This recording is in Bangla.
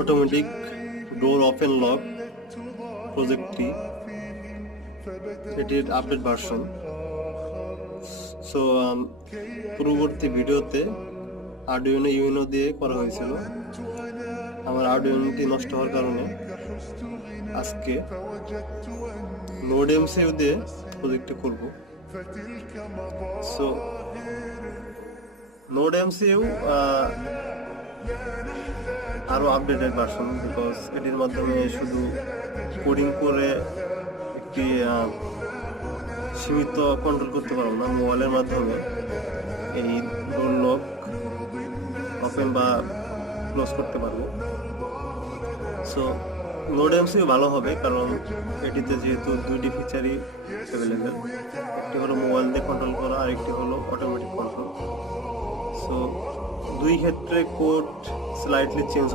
অটোমেটিক ডোর ওপেন লক প্রজেক্টটি এটির আপডেট ভার্সন সো পূর্ববর্তী ভিডিওতে আর্ডুইনো ইউনো দিয়ে করা হয়েছিল। আমার আর্ডুইনোটি নষ্ট হওয়ার কারণে আজকে নোড এমসিইউ দিয়ে প্রজেক্টটি করব। সো নোড এমসিইউ আরও আপডেটেড ভার্সন বিকজ এটির মাধ্যমে শুধু কোডিং করে একটি সীমিত কন্ট্রোল করতে পারব না মোবাইলের মাধ্যমে। এই ডোর লক ওপেন বা ক্লোজ করতে পারব। সো নোড এমসিও ভালো হবে, কারণ এটিতে যেহেতু দুইটি ফিচারই অ্যাভেলেবেল একটি হলো মোবাইল দিয়ে কন্ট্রোল করা আর একটি হলো অটোমেটিক কন্ট্রোল সো দুই ক্ষেত্রে কোড স্লাইটলি চেঞ্জ